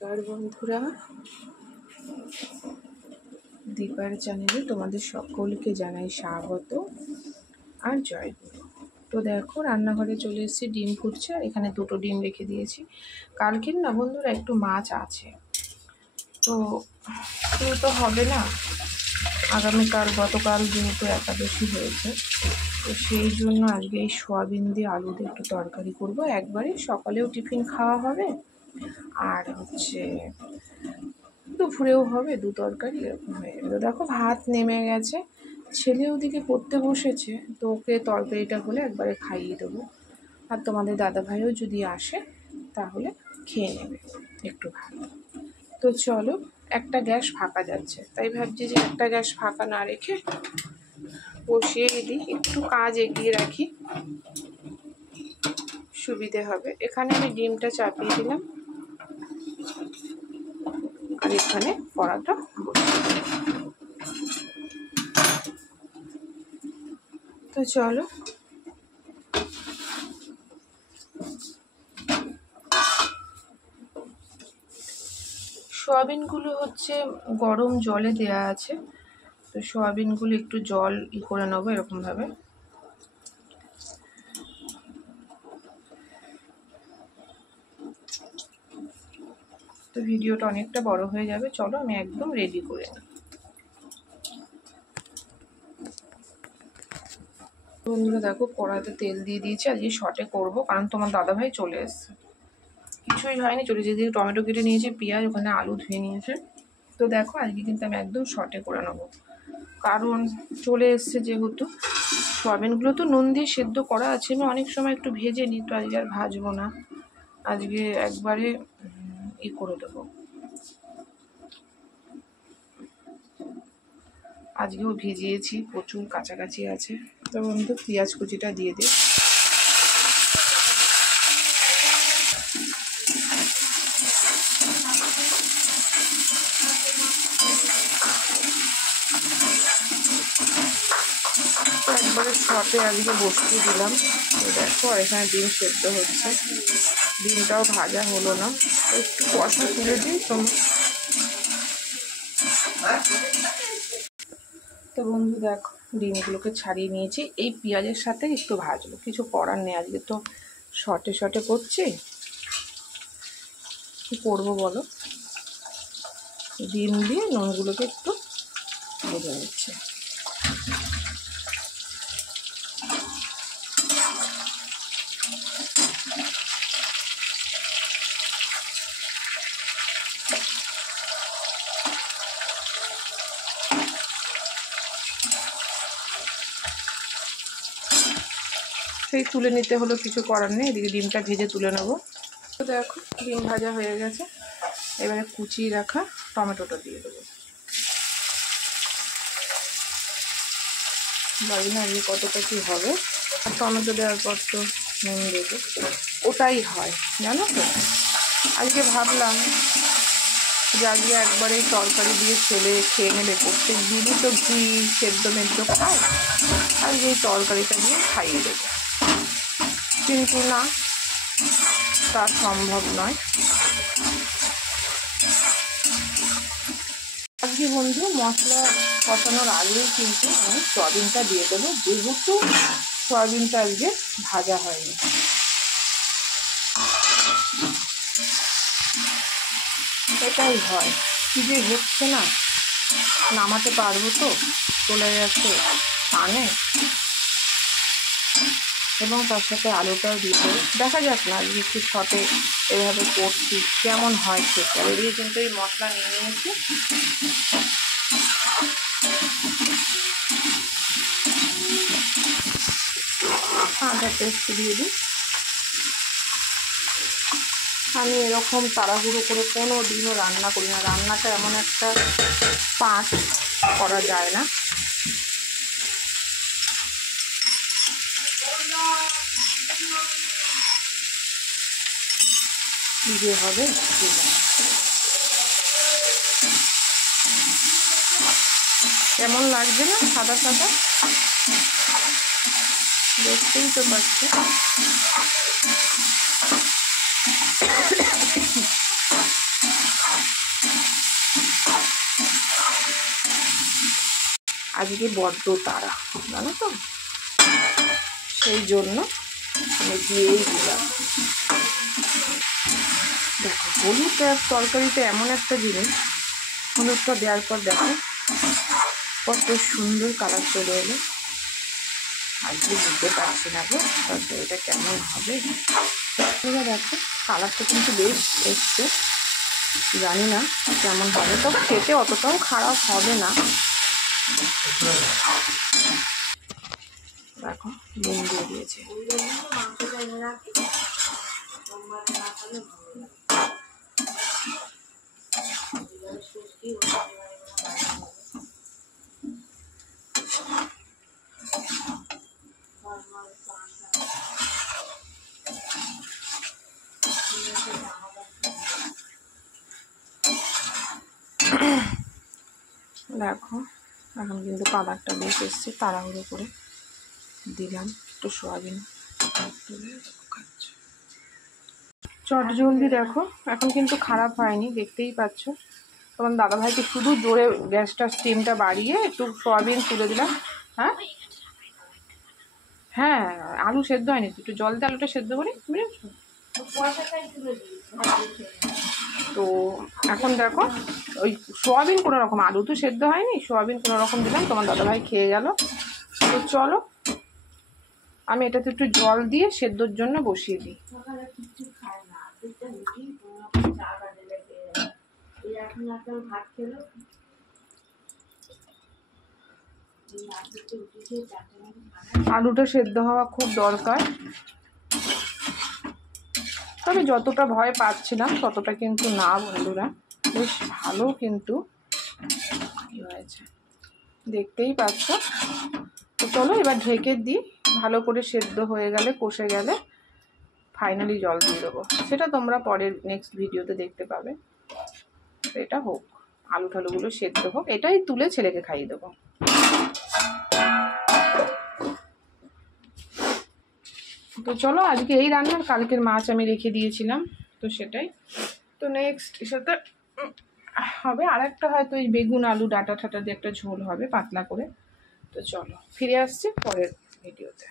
নমস্কার বন্ধুরা, দীপার চ্যানেলে তোমাদের সকলকে জানাই স্বাগত আর জয়গুরু। তো দেখো, রান্নাঘরে চলে এসেছি, ডিম ফুটছে আর এখানে দুটো ডিম রেখে দিয়েছি। কালকের না বন্ধুরা একটু মাছ আছে, তো কেউ তো হবে না আগামীকাল। গতকাল যেহেতু একাদশী হয়েছে, তো সেই জন্য আজকে এই সোয়াবিন দিয়ে আলু দিয়ে একটু তরকারি করব। একবারে সকালেও টিফিন খাওয়া হবে আর দুপুরেও হবে, দু তরকারি এরকম হয়ে গেল। দেখো ভাত নেমে গেছে, ছেলে ওদিকে পড়তে বসেছে, তো ওকে তরকারিটা হলে একবারে খাইয়ে দেবো। আর তোমাদের দাদাভাইও যদি আসে তাহলে খেয়ে নেবে একটু ভালো। তো চলো, একটা গ্যাস ফাঁকা যাচ্ছে, তাই ভাবছি যে একটা গ্যাস ফাঁকা না রেখে বসিয়ে দিই, একটু কাজ এগিয়ে রাখি, সুবিধে হবে। এখানে আমি ডিমটা চাপিয়ে দিলাম আর এখানে কড়াটা বসিয়ে দিলাম। তো চলো, সোয়াবিনগুলো হচ্ছে গরম জলে দেয়া আছে, তো সোয়াবিনগুলো একটু জল করে নেবো এরকমভাবে। তো ভিডিওটা অনেকটা বড় হয়ে যাবে, চলো আমি একদম রেডি করে নিই। বন্ধুরা দেখো, কড়াইতে তেল দিয়ে দিয়েছি, আজকে শর্টে করবো কারণ তোমার দাদাভাই চলে এসছে। কিছুই হয়নি, চলে যেতে টমেটো কেটে নিয়েছি, পেঁয়াজ, ওখানে আলু ধুয়ে নিয়েছে। তো দেখো আজকে কিন্তু আমি একদম শর্টে করে নেবো, কারণ চলে এসছে যেহেতু। সোয়াবিনগুলো তো নুন দিয়ে সেদ্ধ করা আছে, আমি অনেক সময় একটু ভেজে নিই, তো আজকে আর ভাজবো না, আজকে একবারে করে দেবো। আজকেও ভিজিয়েছি, প্রচুর কাছাকাছি আছে। তো বন্ধু পেঁয়াজ কুচিটা দিয়ে দিই। একবারে শর্টে আজকে বসিয়ে দিলাম। তো দেখো, আর এখানে ডিম সেদ্ধ হচ্ছে, ডিমটাও ভাজা হলো না, একটু কষা তুলে দিই তো বন্ধু দেখো, ডিমগুলোকে ছাড়িয়ে নিয়েছি, এই পেঁয়াজের সাথে একটু ভাজবো, কিছু করার নেই, আজকে তো শর্টে শর্টে করছি, কী করবো বলো। ডিম দিয়ে নুনগুলোকে একটু ভেজে নিচ্ছে। সেই তুলে নিতে হলো, কিছু করার নেই, এদিকে ডিমটা ভেজে তুলে নেবো। তো দেখো ডিম ভাজা হয়ে গেছে, এবারে কুচিয়ে রাখা টমেটোটা দিয়ে দেবো। জানি না আজকে কতটা কী হবে, আর টমেটো দেওয়ার পর তো নুন দেবো, ওটাই হয় জানো তো। আজকে ভাবলাম যে আজকে একবারে তরকারি দিয়ে ছেলে খেয়ে নেবে, প্রত্যেক দিনই তো ঘি সেদ্ধ মেদ্ধ খায়, আজকে এই তরকারিটা দিয়ে খাইয়ে দেবো, কিন্তু না, তা সম্ভব নয়। আজকে বন্ধু মশলা কষানোর আগেই কিন্তু আমি সয়াবিনটা দিয়ে দেবো, যেহেতু সয়াবিনটা আজকে ভাজা হয়নি। এটাই হয়, কী যে হচ্ছে না, নামাতে পারবো তো, চলে যাচ্ছে টানে, এবং তার সাথে আলুটাও দিয়ে দেবো। দেখা যাক না, আজকে একটু শর্টে এভাবে করছি কেমন হয় সেটা। এদিকে কিন্তু এই মশলা নিয়ে নিয়েছি, আদা পেস্ট দিয়ে দিই। আমি এরকম তাড়াহুড়ো করে কোনো দিনও রান্না করি না, রান্নাটা এমন একটা পাঁচ করা যায় না। কী যে হবে কেমন লাগছে না, সাদা সাদা দেখতেই তো পাচ্ছে। আজকে বড্ড তাড়া, জানো তো, সেই জন্য আমি দিয়েই দিলাম। দেখো হলুদটা তরকারিতে এমন একটা জিনিস, হলুদটা দেওয়ার পর দেখো কত সুন্দর কালার চলে এলো। আজকে বুঝতে পারছি না গো তরকারিটা কেমন হবে। এবার দেখো কালারটা কিন্তু বেশ এসছে, জানি না কেমন হবে, তবে খেতে অতটাও খারাপ হবে না। দেখো নুন দিয়ে দিয়েছে। দেখো এখন কিন্তু কালারটা বেশ এসছে, তাড়াহুড়ো করে দিলাম একটু সয়াবিন চট জলদি। দেখো এখন কিন্তু খারাপ হয়নি, দেখতেই পাচ্ছ। তোমার দাদাভাইকে শুধু জোরে গ্যাসটা স্টিমটা বাড়িয়ে একটু সয়াবিন তুলে দিলাম। হ্যাঁ হ্যাঁ, আলু সেদ্ধ হয়নি, একটু জল দিয়ে আলুটা সেদ্ধ করি, বুঝেছো? তো এখন দেখো ওই সোয়াবিন কোনো রকম, আলু তো সেদ্ধ হয়নি, সোয়াবিন কোনো রকম দিলাম, তোমার দাদাভাই খেয়ে গেল। তো চলো আমি এটাতে একটু জল দিয়ে সেদ্ধর জন্য বসিয়ে দিই। আলুটা সেদ্ধ হওয়া খুব দরকার, তবে যতটা ভয় পাচ্ছিলাম ততটা কিন্তু না বন্ধুরা, বেশ ভালো কিন্তু হয়েছে, দেখতেই পাচ্ছ। তো চলো এবার ঢেকে দিই, ভালো করে সেদ্ধ হয়ে গেলে কষে গেলে ফাইনালি জল দিয়ে দেবো, সেটা তোমরা পরের নেক্সট ভিডিওতে দেখতে পাবে। এটা হোক, আলু ঠালুগুলো সেদ্ধ হোক, এটাই তুলে ছেলেকে খাইয়ে দেবো। তো চলো আজকে এই রান্নার, কালকের মাছ আমি রেখে দিয়েছিলাম, তো সেটাই। তো নেক্সট সাথে হবে আর একটা, হয়তো এই বেগুন আলু ডাটা ঠাটা দিয়ে একটা ঝোল হবে পাতলা করে। তো চলো ফিরে আসছি পরের ভিডিওতে।